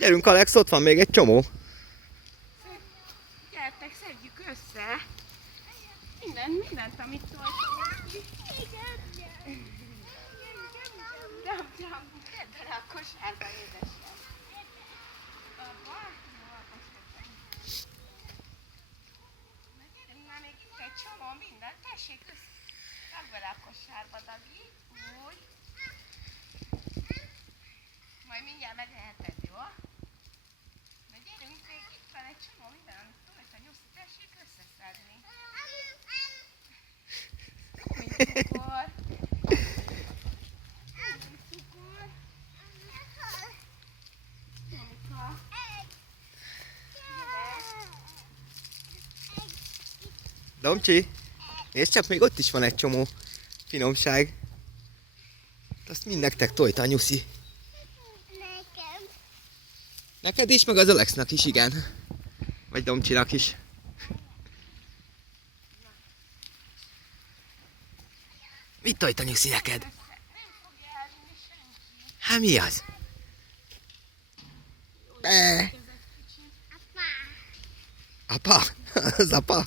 Gyerünk, Alex, ott van még egy csomó. Gyertek, szedjük össze. Mindent, amit toltunk. Gyam, tedd bele a kosárba, édesem. Abba? Jó, abba szedtem. Na gyerünk, már még itt egy csomó mindent. Tessék, rakd bele a kosárba, Dagi. Úgy. Majd mindjárt megeheted, jó? Na gyerünk, még itt van egy csomó minden, amit tudod, hogy Nyuszi, tessék összeszedni. Mint cukor. Mint cukor. Monika. Domcsi, nézd csak, még ott is van egy csomó finomság. Azt mind nektek tojta a Nyuszi. Nekem. Neked is, meg az Alexnak is, igen. Vagy Domcsinak is. Mit tojt a Nyuszi neked? Nem fogja elvinni senki. Hát mi az? Apa. Apa? Az apa?